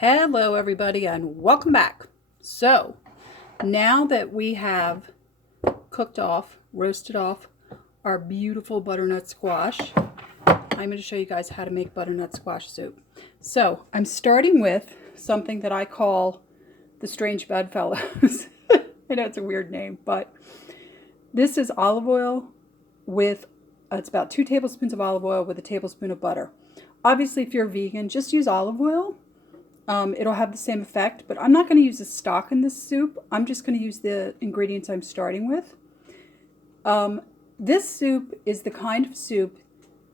Hello everybody and welcome back. So now that we have cooked off, roasted off our beautiful butternut squash, I'm going to show you guys how to make butternut squash soup. So I'm starting with something that I call the strange bedfellows. I know it's a weird name, but this is olive oil with, it's about 2 tablespoons of olive oil with a tablespoon of butter. Obviously if you're vegan, just use olive oil. It'll have the same effect, but I'm not going to use the stock in this soup. I'm just going to use the ingredients I'm starting with. This soup is the kind of soup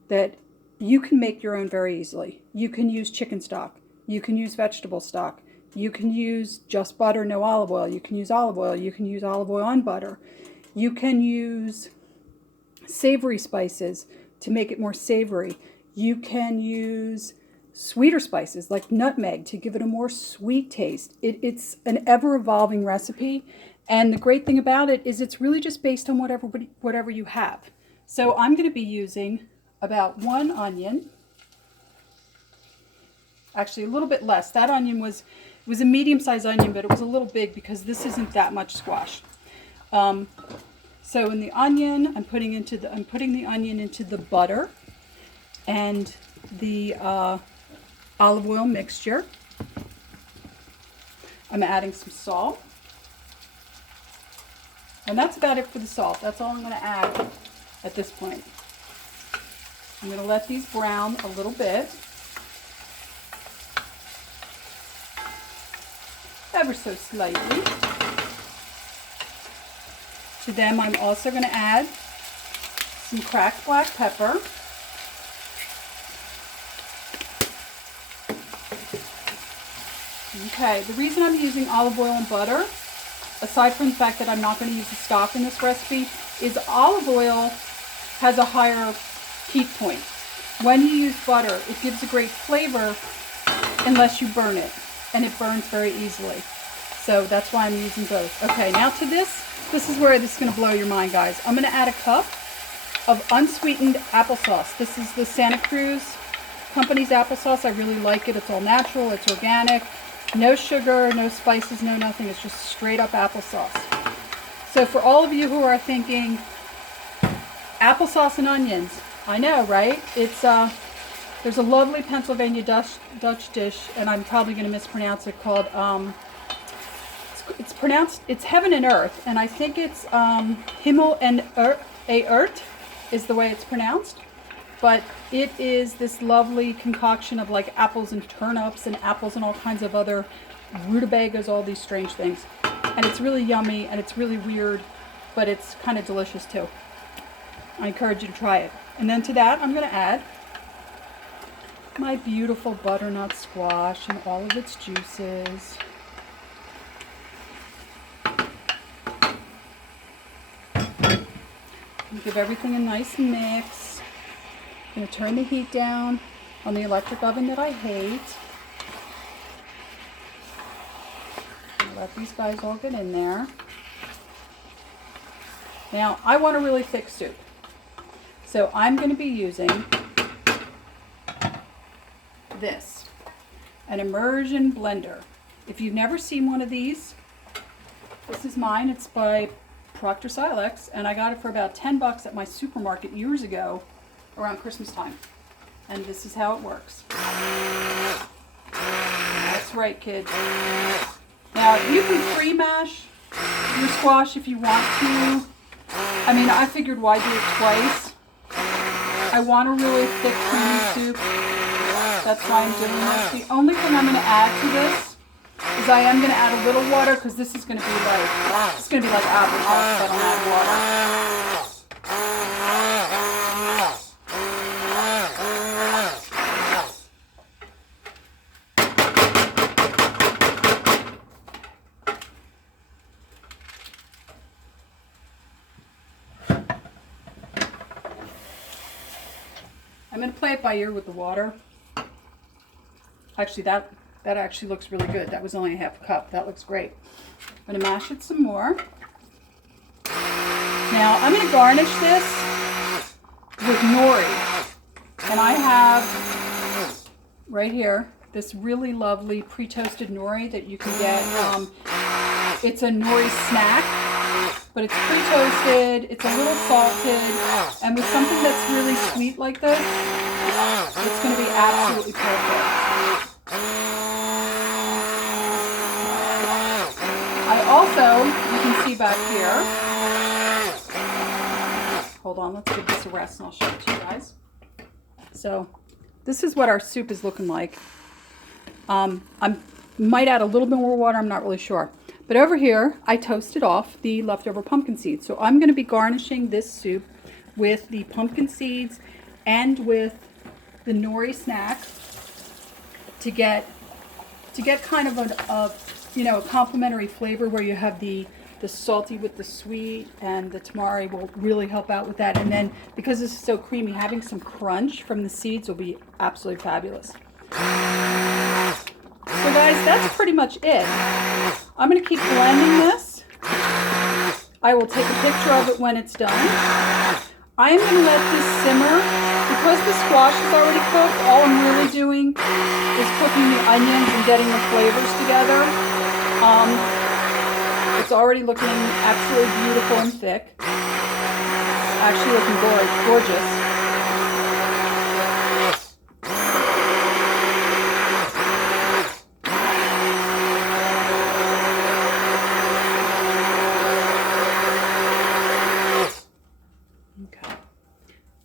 that you can make your own very easily. You can use chicken stock. You can use vegetable stock. You can use just butter, no olive oil. You can use olive oil. You can use olive oil on butter. You can use savory spices to make it more savory. You can use sweeter spices like nutmeg to give it a more sweet taste. It's an ever-evolving recipe, and the great thing about it is it's really just based on whatever you have. So I'm going to be using about 1 onion, actually a little bit less. That onion was a medium-sized onion, but it was a little big because this isn't that much squash. So in the onion, I'm putting the onion into the butter and the olive oil mixture. I'm adding some salt. And that's about it for the salt. That's all I'm going to add at this point. I'm going to let these brown a little bit. Ever so slightly. To them, I'm also going to add some cracked black pepper. Okay, the reason I'm using olive oil and butter, aside from the fact that I'm not going to use the stock in this recipe, is olive oil has a higher heat point. When you use butter, it gives a great flavor unless you burn it, and it burns very easily. So that's why I'm using both. Okay, now to this is where this is going to blow your mind, guys. I'm going to add a cup of unsweetened applesauce. This is the Santa Cruz Company's applesauce. I really like it. It's all natural. It's organic. No sugar, no spices, no nothing. It's just straight up applesauce. So for all of you who are thinking, applesauce and onions, I know, right? It's there's a lovely Pennsylvania Dutch dish, and I'm probably going to mispronounce it, called it's Heaven and Earth, and I think it's Himmel and Earth is the way it's pronounced. But it is this lovely concoction of like apples and turnips and apples and all kinds of other rutabagas, all these strange things. And it's really yummy and it's really weird, but it's kind of delicious too. I encourage you to try it. And then to that, I'm going to add my beautiful butternut squash and all of its juices. And give everything a nice mix. I'm going to turn the heat down on the electric oven that I hate. Let these guys all get in there. Now, I want a really thick soup. So I'm going to be using this, an immersion blender. If you've never seen one of these, this is mine. It's by Procter Silex, and I got it for about 10 bucks at my supermarket years ago around Christmas time. And this is how it works. That's right, kids. Now, you can pre-mash your squash if you want to. I mean, I figured why do it twice. I want a really thick, creamy soup. That's why I'm doing this. The only thing I'm going to add to this is I am going to add a little water, because this is going to be like, it's going to be like applesauce if I don't add water. I'm going to play it by ear with the water. Actually, that actually looks really good. That was only a half a cup. That looks great. I'm going to mash it some more. Now, I'm going to garnish this with nori. And I have right here this really lovely pre-toasted nori that you can get. It's a nori snack, but it's pre-toasted, it's a little salted, and with something that's really sweet like this, it's going to be absolutely perfect. I also, you can see back here, hold on, let's give this a rest and I'll show it to you guys. So this is what our soup is looking like. I might add a little bit more water, I'm not really sure. But over here, I toasted off the leftover pumpkin seeds. So I'm going to be garnishing this soup with the pumpkin seeds and with the nori snack to get kind of a complementary flavor where you have the salty with the sweet, and the tamari will really help out with that. And then because this is so creamy, having some crunch from the seeds will be absolutely fabulous. So guys, that's pretty much it. I'm going to keep blending this. I will take a picture of it when it's done. I am going to let this simmer. Because the squash is already cooked, all I'm really doing is cooking the onions and getting the flavors together. It's already looking absolutely beautiful and thick. It's actually looking gorgeous.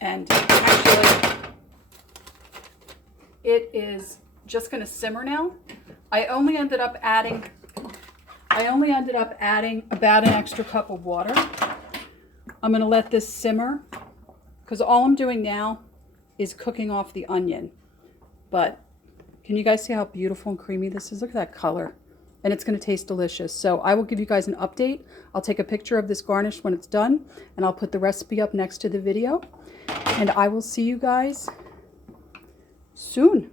And actually, it is just going to simmer now. I only ended up adding about an extra cup of water. I'm going to let this simmer because all I'm doing now is cooking off the onion. But can you guys see how beautiful and creamy this is? Look at that color. And it's going to taste delicious. So I will give you guys an update. I'll take a picture of this garnish when it's done, and I'll put the recipe up next to the video. And I will see you guys soon.